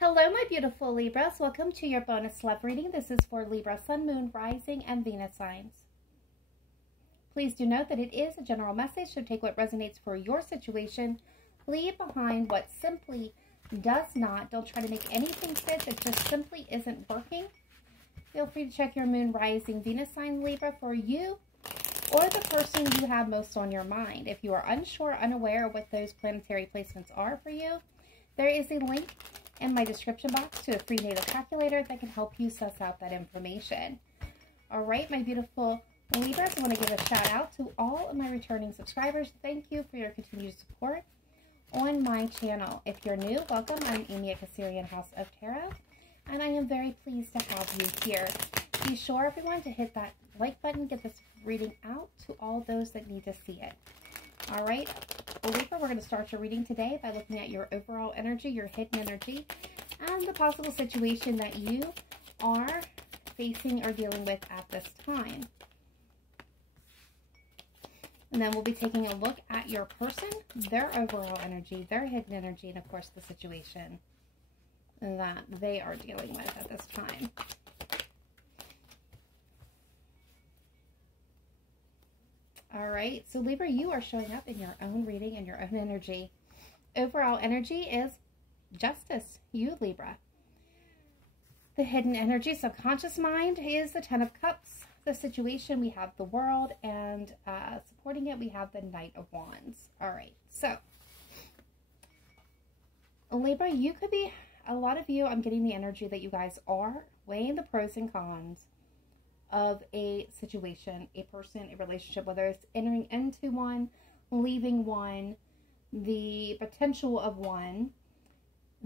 Hello, my beautiful Libras. Welcome to your bonus love reading. This is for Libra, Sun, Moon, Rising, and Venus signs. Please do note that it is a general message, so take what resonates for your situation. Leave behind what simply does not. Don't try to make anything fit that just simply isn't working. Feel free to check your Moon, Rising, Venus sign, Libra, for you or the person you have most on your mind. If you are unsure, unaware of what those planetary placements are for you, there is a link in my description box to a free natal calculator that can help you suss out that information. All right, my beautiful Libras, I want to give a shout out to all of my returning subscribers. Thank you for your continued support on my channel. If you're new, welcome. I'm Amy at Cancerianhouse of Tarot, and I am very pleased to have you here. Be sure, everyone, to hit that like button, get this reading out to all those that need to see it. All right, Libra, we're going to start your reading today by looking at your overall energy, your hidden energy, and the possible situation that you are facing or dealing with at this time. And then we'll be taking a look at your person, their overall energy, their hidden energy, and of course the situation that they are dealing with at this time. All right, so Libra, you are showing up in your own reading and your own energy. Overall energy is justice, you Libra. The hidden energy, subconscious mind, is the Ten of Cups. The situation, we have the World, and supporting it, we have the Knight of Wands. All right, so Libra, you could be, a lot of you, I'm getting the energy that you guys are weighing the pros and cons of a situation, a person, a relationship, whether it's entering into one, leaving one, the potential of one.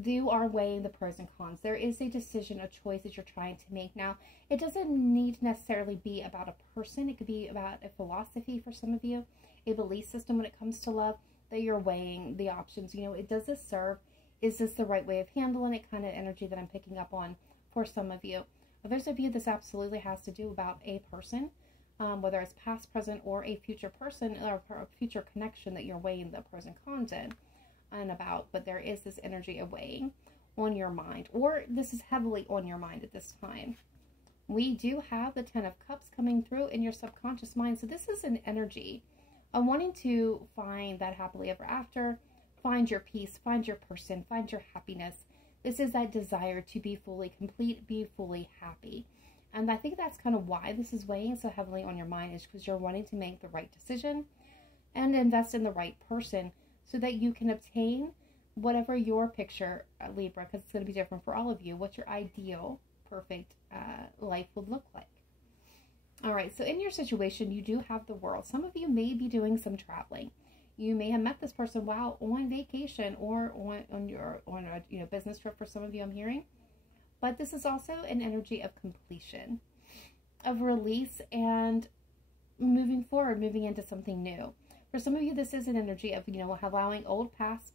You are weighing the pros and cons. There is a decision, a choice that you're trying to make. Now, it doesn't need to necessarily be about a person. It could be about a philosophy for some of you, a belief system when it comes to love, that you're weighing the options. You know, does this serve? Is this the right way of handling it? Kind of energy that I'm picking up on for some of you. Others of you, this absolutely has to do about a person, whether it's past, present, or a future person or a future connection that you're weighing the pros and cons in and about. But there is this energy of weighing on your mind, or this is heavily on your mind at this time. We do have the Ten of Cups coming through in your subconscious mind. So this is an energy of wanting to find that happily ever after, find your peace, find your person, find your happiness. This is that desire to be fully complete, be fully happy. And I think that's kind of why this is weighing so heavily on your mind, is because you're wanting to make the right decision and invest in the right person so that you can obtain whatever your picture, Libra, because it's going to be different for all of you, what your ideal, perfect life would look like. All right, so in your situation, you do have the World. Some of you may be doing some traveling. You may have met this person while on vacation or on a business trip for some of you, I'm hearing. But this is also an energy of completion, of release, and moving forward, moving into something new. For some of you, this is an energy of, allowing old past,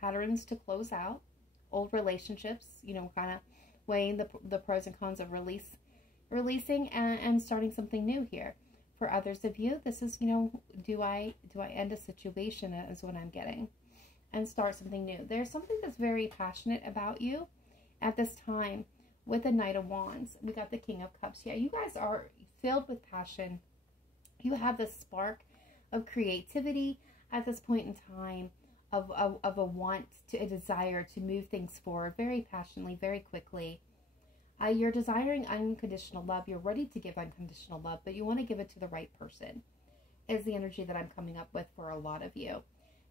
patterns to close out, old relationships, kind of weighing the pros and cons of releasing and starting something new here. For others of you, this is, do I end a situation is what I'm getting and start something new. There's something that's very passionate about you at this time with the Knight of Wands. We got the King of Cups. Yeah, you guys are filled with passion. You have this spark of creativity at this point in time, of a want, a desire to move things forward very passionately, very quickly. You're desiring unconditional love. You're ready to give unconditional love, but you want to give it to the right person, is the energy that I'm coming up with for a lot of you.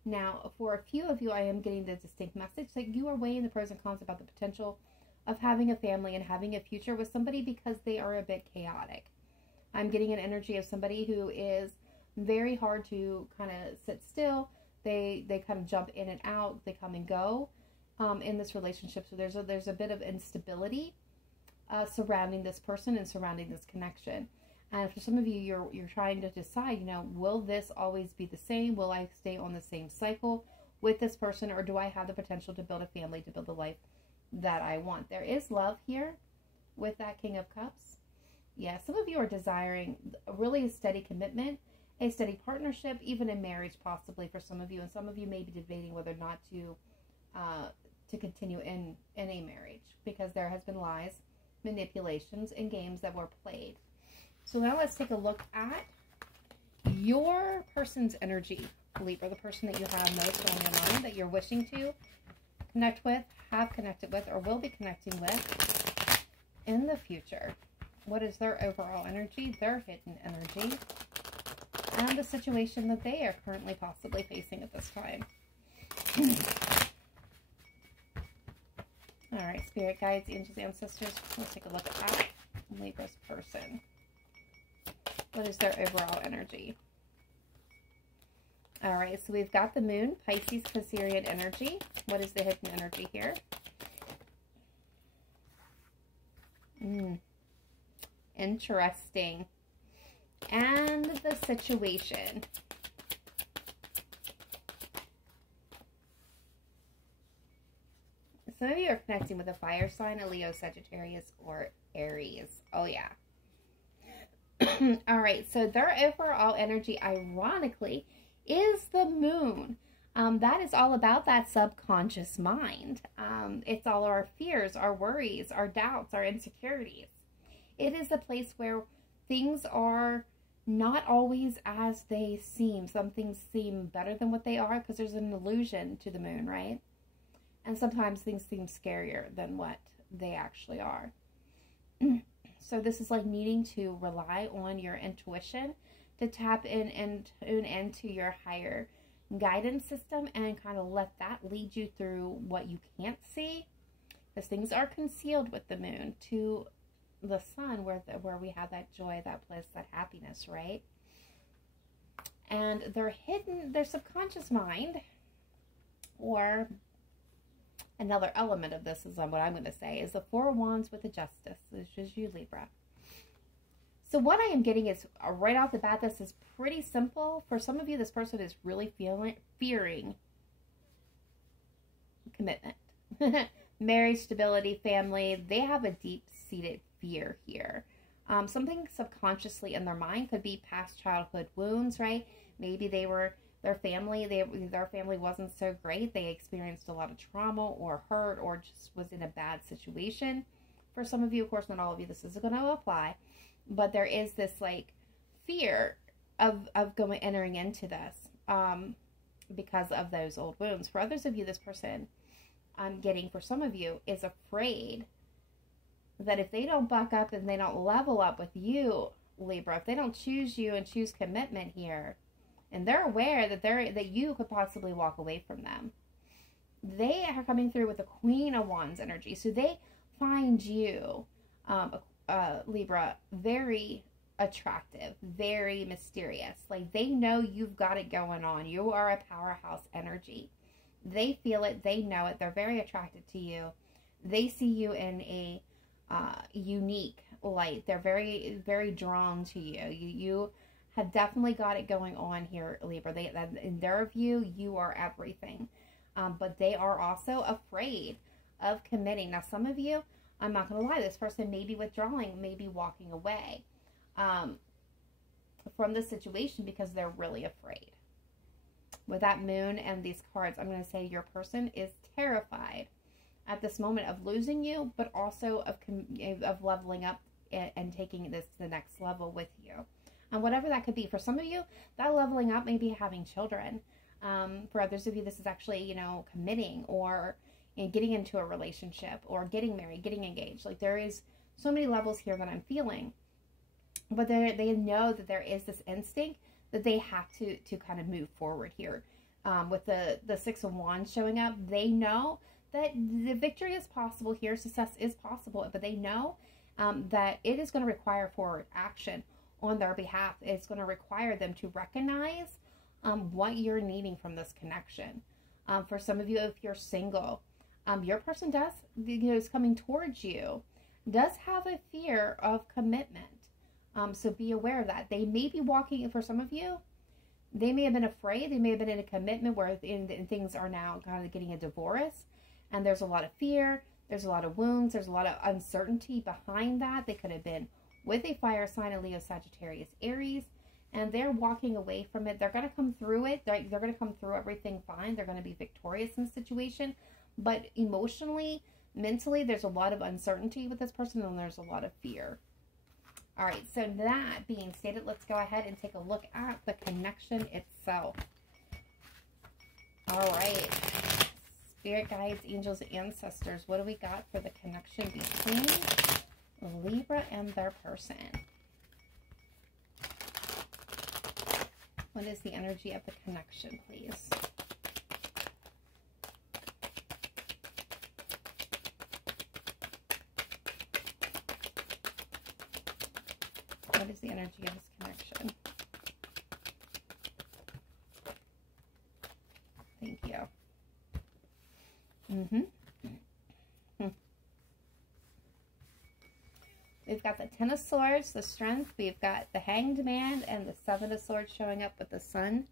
Now, for a few of you, I am getting the distinct message that you are weighing the pros and cons about the potential of having a family and having a future with somebody because they are a bit chaotic. I'm getting an energy of somebody who is very hard to kind of sit still. They kind of jump in and out. They come and go in this relationship. So there's a bit of instability surrounding this person and surrounding this connection. And for some of you, you're trying to decide, will this always be the same? Will I stay on the same cycle with this person, or do I have the potential to build a family, to build the life that I want? There is love here with that King of Cups. Yeah, some of you are desiring really a steady commitment, a steady partnership, even a marriage possibly for some of you. And some of you may be debating whether or not to to continue in a marriage, because there has been lies, manipulations, and games that were played. So now let's take a look at your person's energy, Libra, the person that you have most on your mind, that you're wishing to connect with, have connected with, or will be connecting with in the future. What is their overall energy, their hidden energy, and the situation that they are currently possibly facing at this time. All right, spirit guides, angels, ancestors, let's take a look at Libra's person. What is their overall energy? All right, so we've got the moon, Pisces, Cancerian energy. What is the hidden energy here? Interesting. And the situation. Some of you are connecting with a fire sign, a Leo, Sagittarius, or Aries. Oh, yeah. All right, so their overall energy, ironically, is the moon. That is all about that subconscious mind. It's all our fears, our worries, our doubts, our insecurities. It is a place where things are not always as they seem. Some things seem better than what they are because there's an illusion to the moon, right? And sometimes things seem scarier than what they actually are. So this is like needing to rely on your intuition to tap in and tune into your higher guidance system and kind of let that lead you through what you can't see, because things are concealed with the moon, to the sun where we have that joy, that bliss, that happiness, right? And they're hidden, their subconscious mind, or another element of this is what I'm going to say, is the Four of Wands with the Justice, which is you, Libra. So what I am getting is, right off the bat, this is pretty simple. For some of you, this person is really fearing commitment. Marriage, stability, family. They have a deep-seated fear here. Something subconsciously in their mind, could be past childhood wounds, right? Maybe their family wasn't so great. They experienced a lot of trauma or hurt, or just was in a bad situation. For some of you, of course, not all of you, this is going to apply. But there is this like fear of entering into this because of those old wounds. For others of you, this person I'm getting, for some of you, is afraid that if they don't buck up and they don't level up with you, Libra, if they don't choose you and choose commitment here, and they're aware that you could possibly walk away from them, they are coming through with the Queen of Wands energy. So they find you, Libra, very attractive, very mysterious. Like, they know you've got it going on. You are a powerhouse energy. They feel it. They know it. They're very attracted to you. They see you in a unique light. They're very, very drawn to you. You have definitely got it going on here, Libra. In their view, you are everything. But they are also afraid of committing. Now, some of you, I'm not going to lie, this person may be withdrawing, maybe walking away from the situation because they're really afraid. With that moon and these cards, I'm going to say your person is terrified at this moment of losing you, but also of leveling up and taking this to the next level with you. And whatever that could be. For some of you, that leveling up may be having children. For others of you, this is actually, committing, or getting into a relationship, or getting married, getting engaged. Like, there is so many levels here that I'm feeling. But they know that there is this instinct that they have to kind of move forward here. With the Six of Wands showing up, they know that the victory is possible here. Success is possible. But they know that it is going to require forward action on their behalf. It's going to require them to recognize what you're needing from this connection. For some of you, if you're single, your person does, is coming towards you, does have a fear of commitment. So be aware of that. They may be walking, for some of you, they may have been afraid. They may have been in a commitment where things are now kind of getting a divorce. And there's a lot of fear. There's a lot of wounds. There's a lot of uncertainty behind that. They could have been with a fire sign, a Leo, Sagittarius, Aries. And they're walking away from it. They're going to come through it. They're going to come through everything fine. They're going to be victorious in the situation. But emotionally, mentally, there's a lot of uncertainty with this person, and there's a lot of fear. All right, so that being stated, let's go ahead and take a look at the connection itself. All right, spirit guides, angels, ancestors, what do we got for the connection between Libra and their person? What is the energy of the connection, please? What is the energy of this connection? Thank you. We've got the Ten of Swords, the Strength. We've got the Hanged Man and the Seven of Swords showing up with the Sun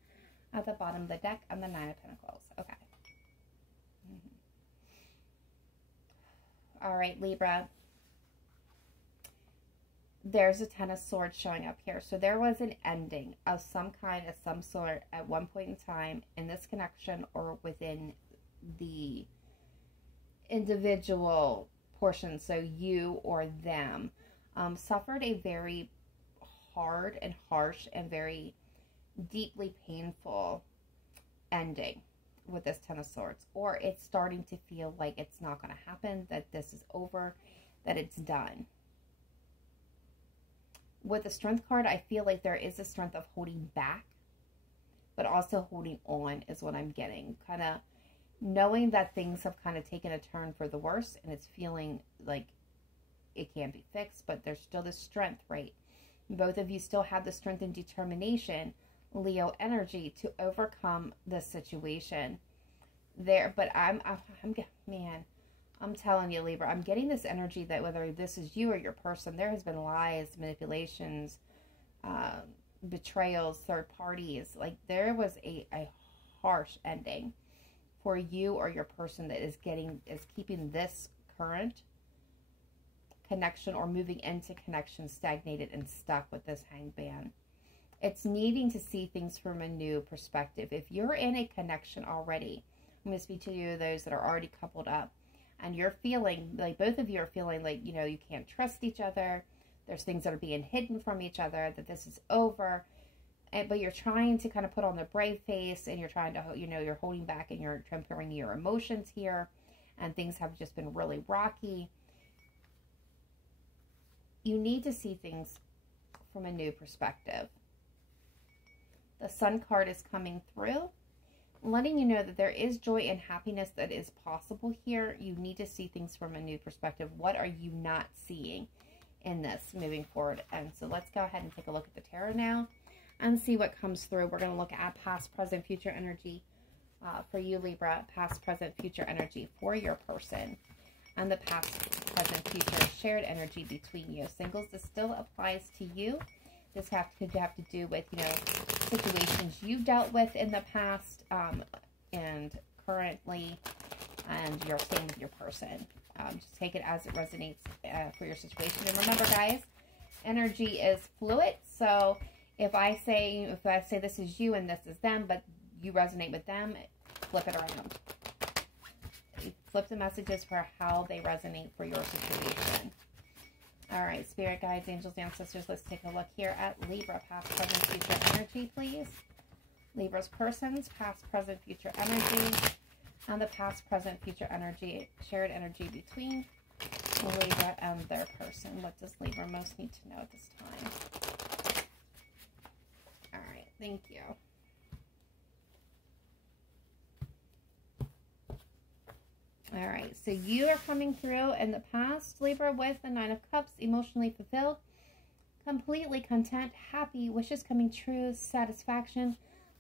at the bottom of the deck and the Nine of Pentacles. Okay. All right, Libra. There's a Ten of Swords showing up here. So there was an ending of some kind, of some sort, at one point in time in this connection or within the individual portion. So you or them suffered a very hard and harsh and very deeply painful ending with this Ten of Swords. Or it's starting to feel like it's not going to happen, that this is over, that it's done. With the Strength card, I feel like there is a strength of holding back, but also holding on is what I'm getting. Kind of knowing that things have kind of taken a turn for the worse, and it's feeling like it can't be fixed, but there's still this strength, right? Both of you still have the strength and determination, Leo energy, to overcome this situation there. But man, I'm telling you, Libra, I'm getting this energy that whether this is you or your person, there has been lies, manipulations, betrayals, third parties. Like there was a harsh ending for you or your person that is keeping this current connection or moving into connection stagnated and stuck with this Hanged Man. It's needing to see things from a new perspective. If you're in a connection already, I'm going to speak to you, those that are already coupled up, and you're feeling like both of you are feeling like, you know, you can't trust each other. There's things that are being hidden from each other, that this is over. But you're trying to kind of put on the brave face, and you're trying to, you know, you're holding back and you're tempering your emotions here, and things have just been really rocky. You need to see things from a new perspective. The Sun card is coming through, letting you know that there is joy and happiness that is possible here. You need to see things from a new perspective. What are you not seeing in this moving forward? And so let's go ahead and take a look at the tarot now and see what comes through. We're going to look at past, present, future energy for you, Libra. Past, present, future energy for your person. And the past, present, future shared energy between you. Singles, this still applies to you. This could have to do with, you know, situations you dealt with in the past and currently, and you're staying with your person. Just take it as it resonates for your situation. And remember, guys, energy is fluid. So if I say this is you and this is them, but you resonate with them, flip it around. Flip the messages for how they resonate for your situation. All right, spirit guides, angels, ancestors, let's take a look here at Libra, past, present, future energy, please. Libra's persons, past, present, future energy, and the past, present, future energy, shared energy between Libra and their person. What does Libra most need to know at this time? All right, thank you. All right, so you are coming through in the past, Libra, with the Nine of Cups, emotionally fulfilled, completely content, happy, wishes coming true, satisfaction,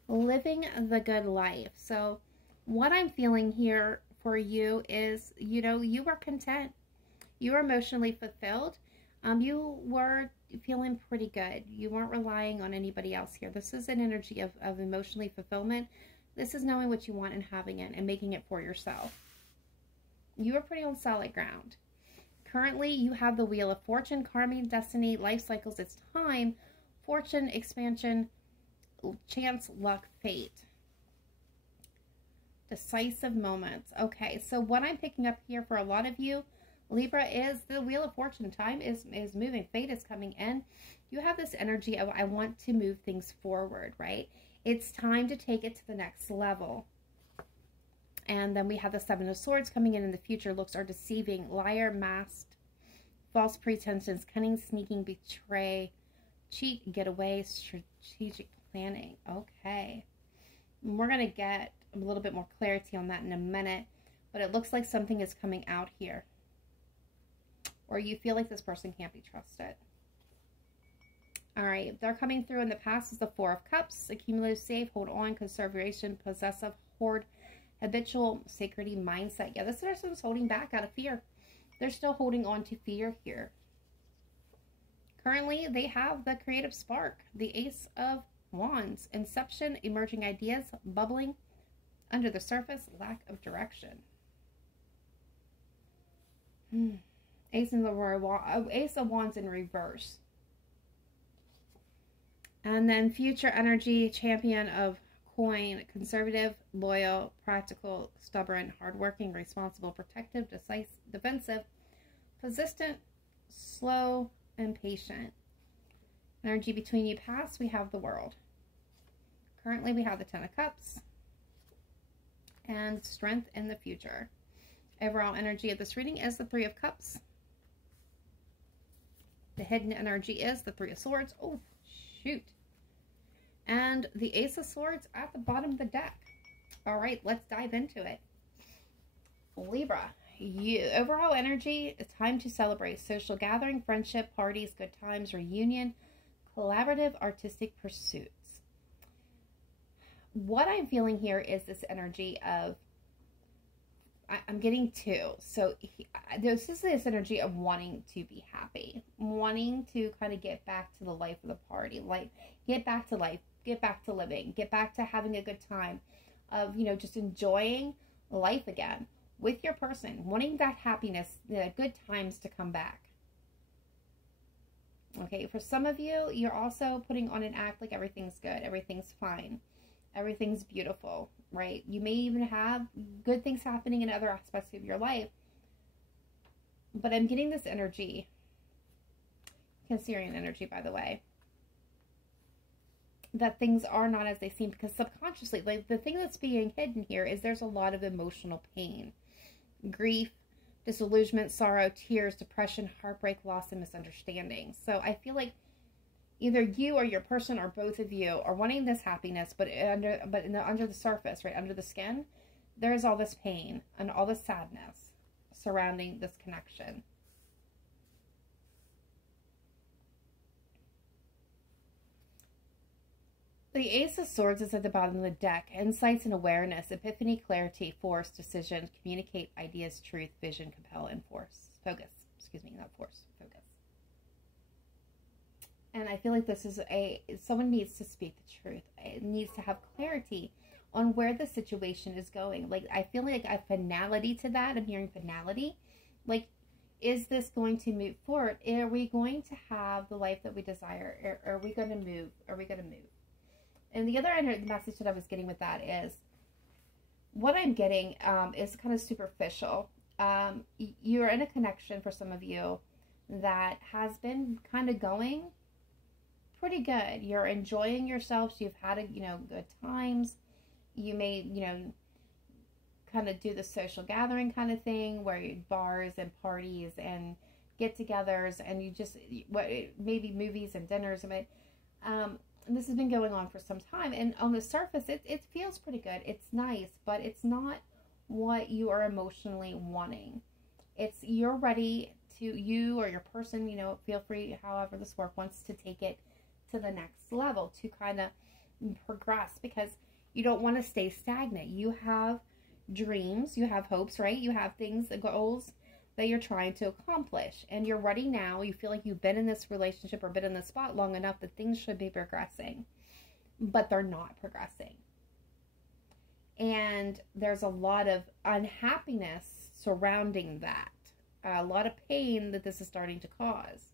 living the good life. So what I'm feeling here for you is, you know, you are content. You are emotionally fulfilled. You were feeling pretty good. You weren't relying on anybody else here. This is an energy of emotionally fulfillment. This is knowing what you want and having it and making it for yourself. You are pretty on solid ground. Currently, you have the Wheel of Fortune, karma, destiny, life cycles. It's time, fortune, expansion, chance, luck, fate. Decisive moments. Okay, so what I'm picking up here for a lot of you, Libra, is the Wheel of Fortune. Time is moving. Fate is coming in. You have this energy of, I want to move things forward, right? It's time to take it to the next level. And then we have the Seven of Swords coming in the future. Looks are deceiving. Liar, masked, false pretensions, cunning, sneaking, betray, cheat, get away, strategic planning. Okay. We're going to get a little bit more clarity on that in a minute. But it looks like something is coming out here. Or you feel like this person can't be trusted. All right. They're coming through in the past is the Four of Cups. Accumulative, save, hold on, conservation, possessive, hoard, habitual, sacredity, mindset. Yeah, this person is holding back out of fear. They're still holding on to fear here. Currently, they have the creative spark, the Ace of Wands, inception, emerging ideas, bubbling, under the surface, lack of direction. Ace of Wands in reverse. And then future energy, champion of coin, conservative, loyal, practical, stubborn, hardworking, responsible, protective, decisive, defensive, persistent, slow, and patient. Energy between you past, we have the World. Currently, we have the Ten of Cups and strength in the future. Overall energy of this reading is the Three of Cups. The hidden energy is the Three of Swords. Oh, shoot. And the Ace of Swords at the bottom of the deck. All right, let's dive into it. Libra, overall energy, it's time to celebrate. Social gathering, friendship, parties, good times, reunion, collaborative, artistic pursuits. What I'm feeling here is this energy of, I'm getting two. So this is this energy of wanting to be happy, wanting to kind of get back to the life of the party, like get back to life, get back to living, get back to having a good time of, you know, just enjoying life again with your person, wanting that happiness, the good times to come back. Okay, for some of you, you're also putting on an act like everything's good, everything's fine, everything's beautiful, right? You may even have good things happening in other aspects of your life. But I'm getting this energy, Cancerian energy, by the way, that things are not as they seem, because subconsciously, like the thing that's being hidden here is there's a lot of emotional pain, grief, disillusionment, sorrow, tears, depression, heartbreak, loss, and misunderstanding. So I feel like either you or your person or both of you are wanting this happiness, but under the surface, right, under the skin, there is all this pain and all this sadness surrounding this connection. The Ace of Swords is at the bottom of the deck. Insights and awareness, epiphany, clarity, force, decision, communicate, ideas, truth, vision, compel, and force. Focus. Excuse me, not force. Focus. And I feel like this is someone needs to speak the truth. It needs to have clarity on where the situation is going. Like, I feel like a finality to that. I'm hearing finality. Like, is this going to move forward? Are we going to have the life that we desire? Are we going to move? Are we going to move? And the other message that I was getting with that is, what I'm getting is kind of superficial. You're in a connection, for some of you, that has been kind of going pretty good. You're enjoying yourselves. You've had, good times. You may, kind of do the social gathering kind of thing where you bars and parties and get-togethers, and you just, maybe movies and dinners. And this has been going on for some time, and on the surface, it feels pretty good. It's nice, but it's not what you are emotionally wanting. You're ready to, you or your person, feel free, however this work wants to take it to the next level, to kind of progress, because you don't want to stay stagnant. You have dreams, you have hopes, right? You have things, goals that you're trying to accomplish, and you're ready now. You feel like you've been in this relationship or been in this spot long enough that things should be progressing, but they're not progressing. And there's a lot of unhappiness surrounding that, a lot of pain that this is starting to cause.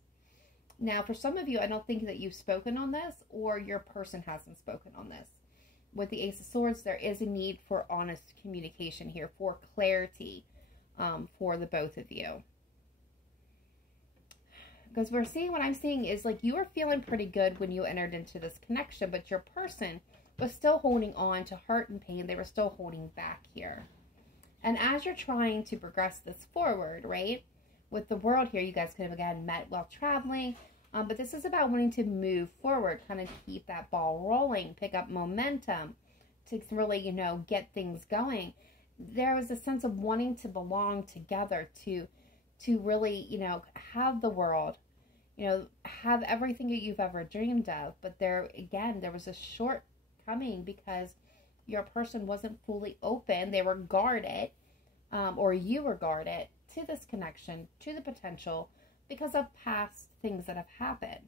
Now, for some of you, I don't think that you've spoken on this, or your person hasn't spoken on this, with the Ace of Swords, there is a need for honest communication here, for clarity for the both of you. Because what I'm seeing is like you were feeling pretty good when you entered into this connection, but your person was still holding on to hurt and pain. They were still holding back here. And as you're trying to progress this forward, right, with the World here, you guys could have, again, met while traveling. But this is about wanting to move forward, kind of keep that ball rolling, pick up momentum to really, you know, get things going. There was a sense of wanting to belong together, to really, you know, have the world, you know, have everything that you've ever dreamed of. But there, again, there was a shortcoming because your person wasn't fully open. They were guarded, or you were guarded to this connection, to the potential, because of past things that have happened.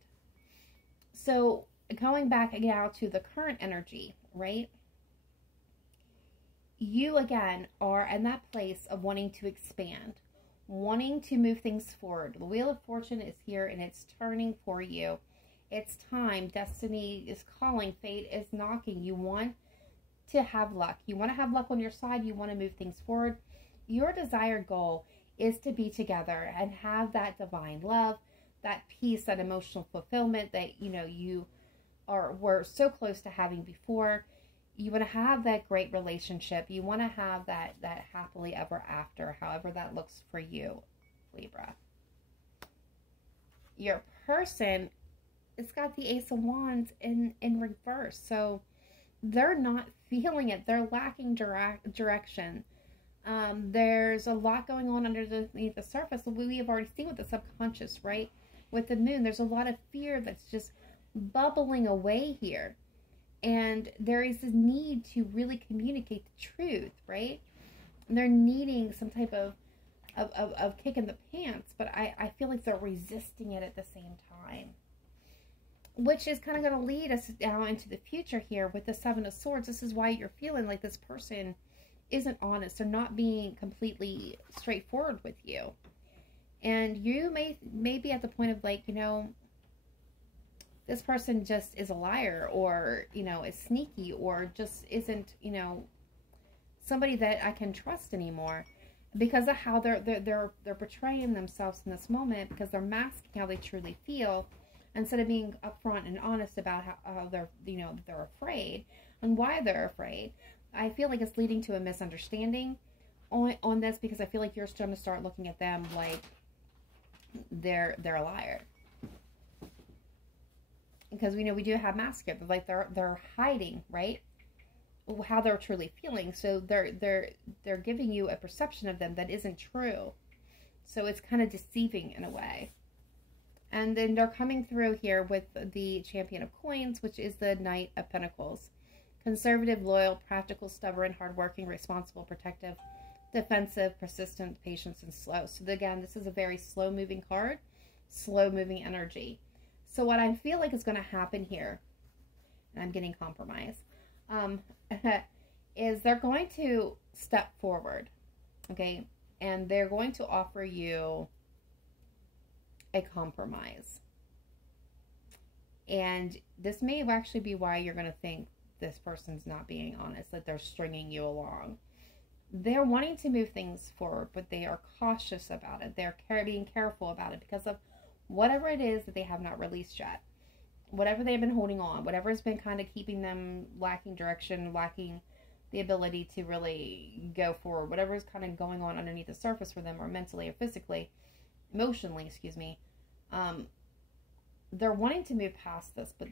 So going back now to the current energy, right? You, again, are in that place of wanting to expand, wanting to move things forward. The Wheel of Fortune is here and it's turning for you. It's time. Destiny is calling. Fate is knocking. You want to have luck. You want to have luck on your side. You want to move things forward. Your desired goal is to be together and have that divine love, that peace, that emotional fulfillment that, you know, you were so close to having before. You want to have that great relationship. You want to have that happily ever after, however that looks for you, Libra. Your person, it's got the Ace of Wands in reverse. So they're not feeling it. They're lacking direction. There's a lot going on underneath the surface. We have already seen with the subconscious, right? With the moon, there's a lot of fear that's just bubbling away here. And there is this need to really communicate the truth, right? And they're needing some type of kick in the pants, but I feel like they're resisting it at the same time. Which is kind of going to lead us now into the future here with the Seven of Swords. This is why you're feeling like this person isn't honest. They're not being completely straightforward with you. And you may be at the point of like, you know, this person just is a liar, or, you know, is sneaky, or just isn't, you know, somebody that I can trust anymore, because of how they're portraying themselves in this moment, because they're masking how they truly feel instead of being upfront and honest about how they're, you know, they're afraid and why they're afraid. I feel like it's leading to a misunderstanding on this, because I feel like you're starting to start looking at them like they're a liar. Because we know we do have masks here. Like they're hiding, right? How they're truly feeling. So they're giving you a perception of them that isn't true. So it's kind of deceiving in a way. And then they're coming through here with the Champion of Coins, which is the Knight of Pentacles. Conservative, loyal, practical, stubborn, hardworking, responsible, protective, defensive, persistent, patient, and slow. So again, this is a very slow-moving card, slow-moving energy. So what I feel like is going to happen here, and I'm getting compromise, is they're going to step forward, okay? And they're going to offer you a compromise. And this may actually be why you're going to think this person's not being honest, that they're stringing you along. They're wanting to move things forward, but they are cautious about it. They're being careful about it because of whatever it is that they have not released yet. Whatever they've been holding on, whatever has been kind of keeping them lacking direction, lacking the ability to really go forward, whatever is kind of going on underneath the surface for them, or mentally or physically, emotionally, excuse me, they're wanting to move past this, but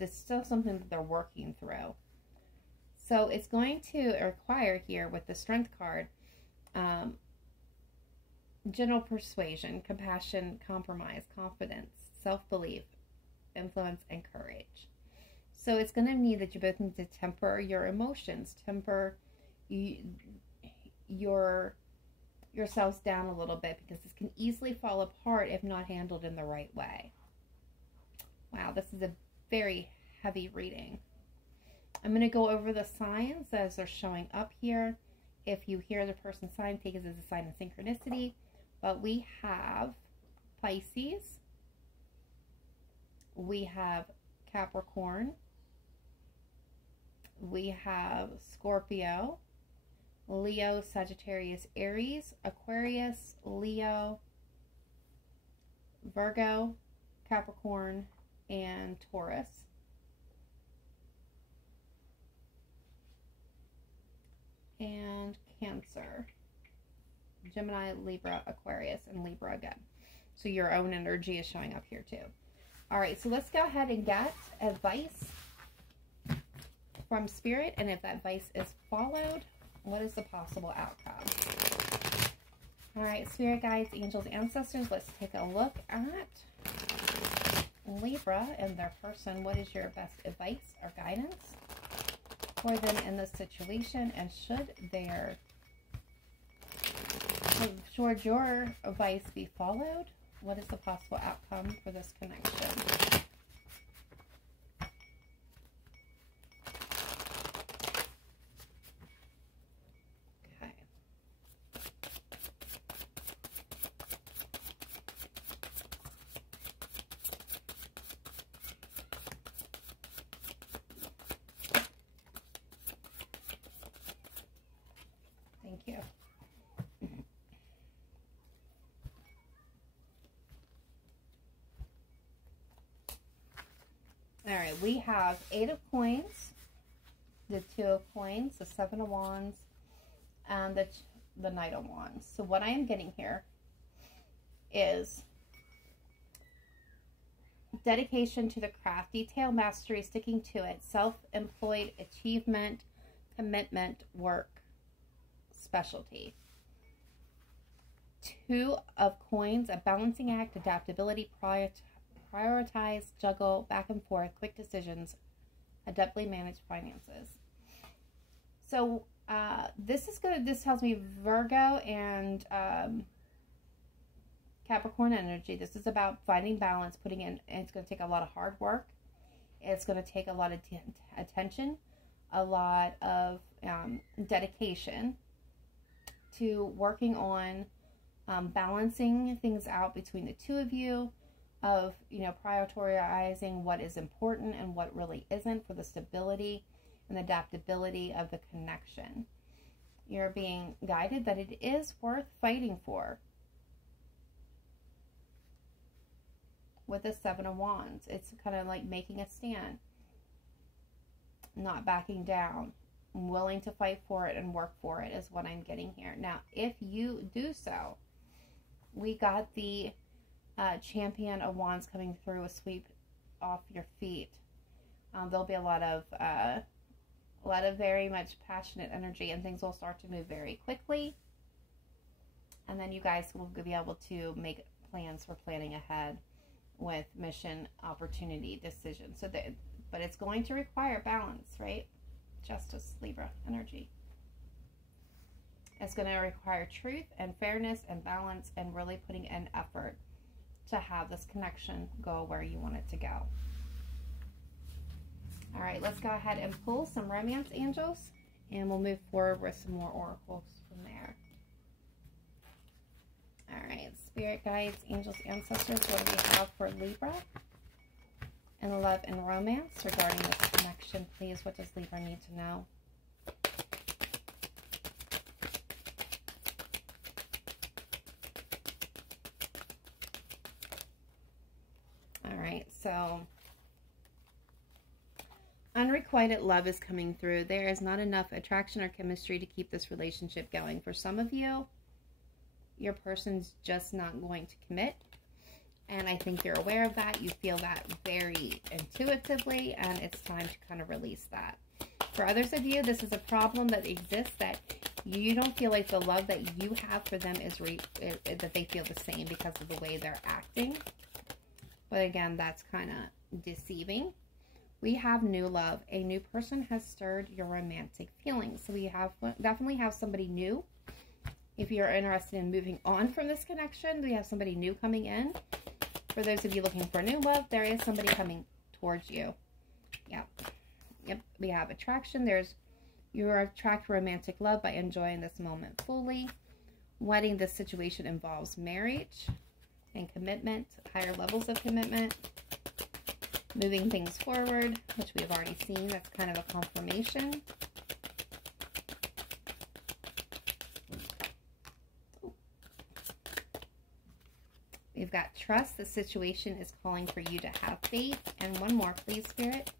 it's still something that they're working through. So it's going to require here with the Strength card, gentle persuasion, compassion, compromise, confidence, self-belief, influence, and courage. So it's going to need that you both need to temper your emotions, temper yourselves down a little bit, because this can easily fall apart if not handled in the right way. Wow, this is a very heavy reading. I'm going to go over the signs as they're showing up here. If you hear the person's sign, take it as a sign of synchronicity. But we have Pisces, we have Capricorn, we have Scorpio, Leo, Sagittarius, Aries, Aquarius, Leo, Virgo, Capricorn, and Taurus. And Cancer, Gemini, Libra, Aquarius, and Libra again. So your own energy is showing up here too. All right, so let's go ahead and get advice from Spirit. And if that advice is followed, what is the possible outcome? All right, Spirit guides, angels, ancestors, let's take a look at Libra and their person. What is your best advice or guidance for them in this situation? And should your advice be followed? What is the possible outcome for this connection? Okay. Thank you. All right, we have 8 of coins, the 2 of coins, the 7 of wands, and the Knight of wands. So what I am getting here is dedication to the craft, detail mastery, sticking to it, self-employed, achievement, commitment, work, specialty. 2 of coins, a balancing act, adaptability, prioritize, juggle, back and forth, quick decisions, adeptly manage finances. So this tells me Virgo and Capricorn energy. This is about finding balance, putting in, and it's going to take a lot of hard work. It's going to take a lot of attention, a lot of dedication to working on balancing things out between the 2 of you, of, prioritizing what is important and what really isn't for the stability and adaptability of the connection. You're being guided that it is worth fighting for. With the 7 of wands, it's kind of like making a stand, not backing down, willing to fight for it and work for it is what I'm getting here. Now, if you do so, we got the Champion of Wands coming through, a sweep off your feet. There'll be a lot of very much passionate energy, and things will start to move very quickly. And then you guys will be able to make plans for planning ahead with mission, opportunity, decision. But it's going to require balance, right? Justice, Libra energy. It's going to require truth and fairness and balance and really putting in effort to have this connection go where you want it to go. All right, let's go ahead and pull some romance angels, and we'll move forward with some more oracles from there. All right, spirit guides, angels, ancestors, what do we have for Libra and love and romance regarding this connection, please? What does Libra need to know? So, unrequited love is coming through. There is not enough attraction or chemistry to keep this relationship going. For some of you, your person's just not going to commit. And I think you're aware of that. You feel that very intuitively, and it's time to kind of release that. For others of you, this is a problem that exists, that you don't feel like the love that you have for them is that they feel the same because of the way they're acting. But again, that's kind of deceiving. We have new love. A new person has stirred your romantic feelings. So we definitely have somebody new. If you're interested in moving on from this connection, we have somebody new coming in. For those of you looking for new love, there is somebody coming towards you. Yep. We have attraction. You attract romantic love by enjoying this moment fully. Wedding, this situation involves marriage and commitment, higher levels of commitment. moving things forward, which we've already seen. That's kind of a confirmation. We've got trust. The situation is calling for you to have faith. And one more, please, Spirit.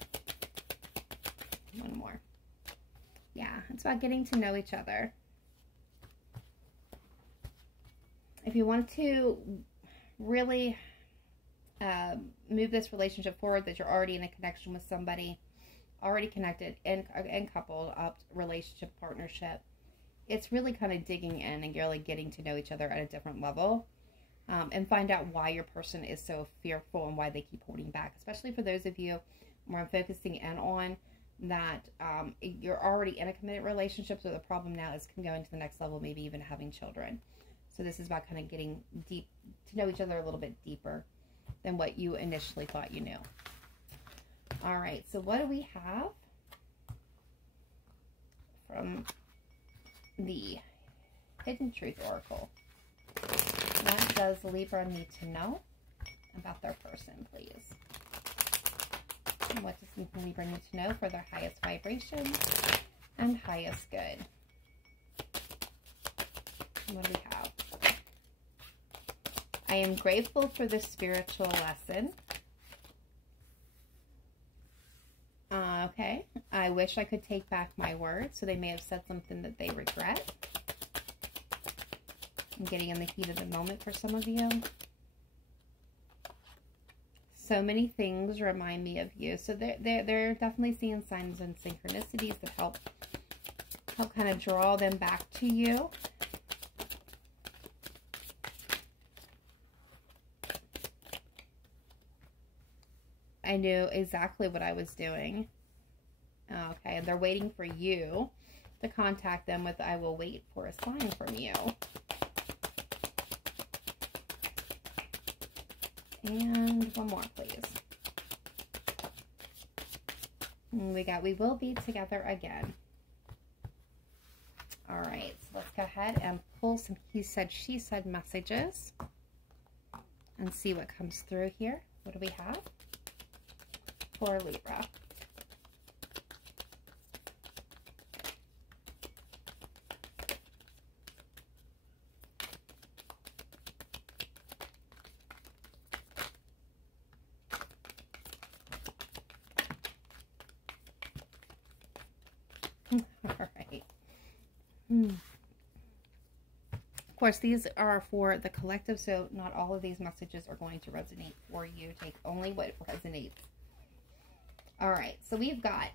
One more. Yeah, it's about getting to know each other. If you want to really move this relationship forward, that you're already in a connection with somebody, already connected and coupled up, relationship, partnership, it's really kind of digging in and really getting to know each other at a different level, and find out why your person is so fearful and why they keep holding back. Especially for those of you where I'm focusing in on that you're already in a committed relationship, so the problem now is going to the next level, maybe even having children. So this is about kind of getting deep to know each other a little bit deeper than what you initially thought you knew. All right, so what do we have from the Hidden Truth Oracle? What does Libra need to know about their person, please? And what does Libra need to know for their highest vibration and highest good? What do we have? I am grateful for this spiritual lesson. Okay. I wish I could take back my words. So they may have said something that they regret. I'm getting in the heat of the moment for some of you. So many things remind me of you. So they're definitely seeing signs and synchronicities that help kind of draw them back to you. I knew exactly what I was doing. Okay, and they're waiting for you to contact them with, I will wait for a sign from you. And one more, please. And we got, we will be together again. All right, so let's go ahead and pull some he said, she said messages and see what comes through here. What do we have for Libra? All right. Of course, these are for the collective, so not all of these messages are going to resonate for you. Take only what resonates. All right, so we've got,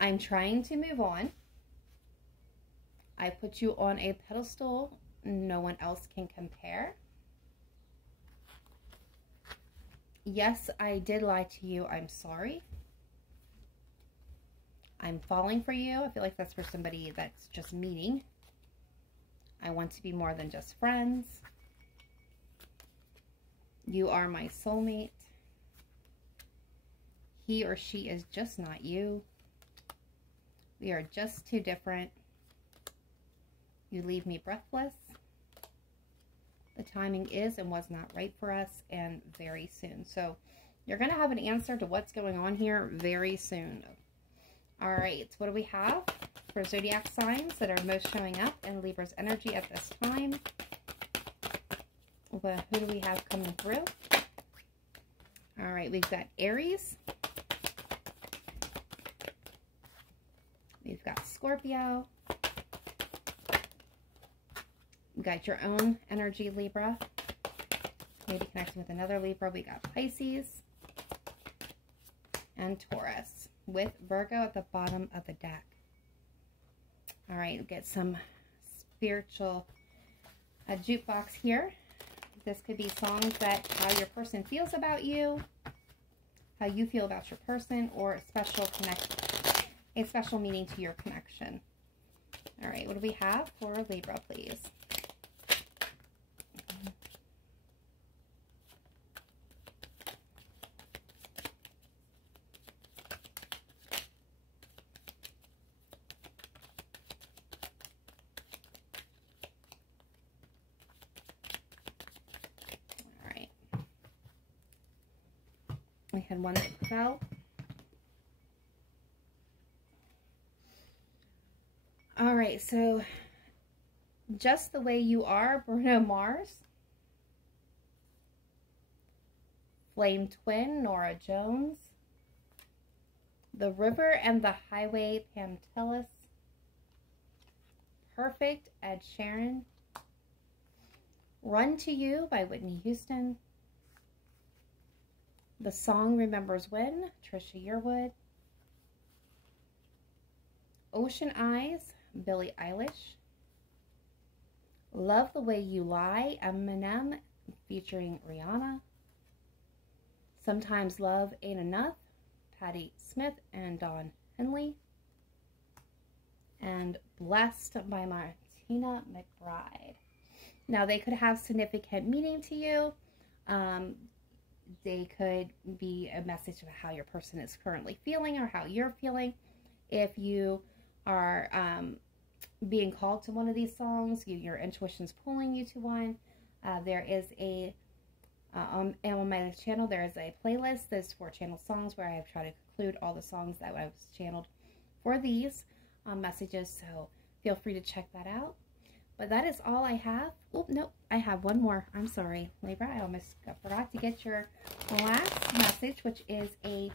I'm trying to move on. I put you on a pedestal. No one else can compare. Yes, I did lie to you. I'm sorry. I'm falling for you. I feel like that's for somebody that's just meeting. I want to be more than just friends. You are my soulmate. He or she is just not you. We are just too different. You leave me breathless. The timing is and was not right for us, and very soon. So you're going to have an answer to what's going on here very soon. All right, what do we have for zodiac signs that are most showing up in Libra's energy at this time? Well, who do we have coming through? All right, we've got Aries. We've got Scorpio. We've got your own energy, Libra. Maybe connecting with another Libra. We got Pisces and Taurus, with Virgo at the bottom of the deck. All right, we'll get some spiritual jukebox here. This could be songs that how your person feels about you, how you feel about your person, or a special meaning to your connection. All right, what do we have for Libra, please? We had one that fell. All right, so Just the Way You Are, Bruno Mars. Flame Twin, Nora Jones. The River and the Highway, Pam Tillis. Perfect, Ed Sheeran. Run to You by Whitney Houston. The Song Remembers When, Trisha Yearwood. Ocean Eyes, Billie Eilish. Love the Way You Lie, Eminem featuring Rihanna. Sometimes Love Ain't Enough, Patti Smith and Don Henley. And Blessed by Martina McBride. Now, they could have significant meaning to you. They could be a message of how your person is currently feeling or how you're feeling. If you are being called to one of these songs, your intuition's pulling you to one, there is a on my channel, there is a playlist. There's 4 channel songs where I have tried to conclude all the songs that I was channeled for these messages, so feel free to check that out. But that is all I have. Oh, no, I have one more. I'm sorry, Libra. I almost forgot to get your last message, which is a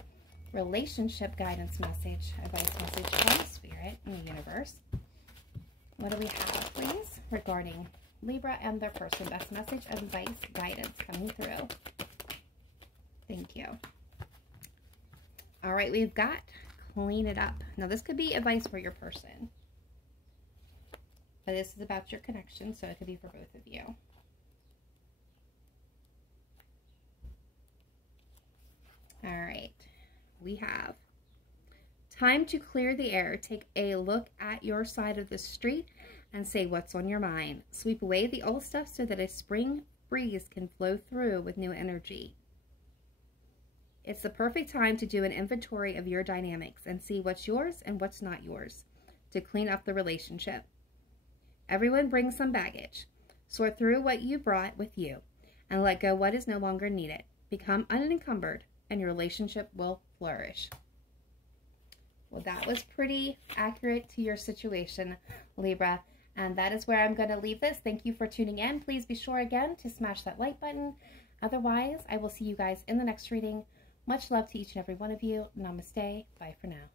relationship guidance message, advice message from Spirit in the universe. What do we have, please, regarding Libra and their person? Best message, advice, guidance coming through. Thank you. All right, we've got Clean It Up. Now, this could be advice for your person. But this is about your connection, so it could be for both of you. All right. We have time to clear the air. Take a look at your side of the street and say what's on your mind. Sweep away the old stuff so that a spring breeze can flow through with new energy. It's the perfect time to do an inventory of your dynamics and see what's yours and what's not yours to clean up the relationship. Everyone brings some baggage. Sort through what you brought with you and let go what is no longer needed. Become unencumbered and your relationship will flourish. Well, that was pretty accurate to your situation, Libra. And that is where I'm going to leave this. Thank you for tuning in. Please be sure again to smash that like button. Otherwise, I will see you guys in the next reading. Much love to each and every one of you. Namaste. Bye for now.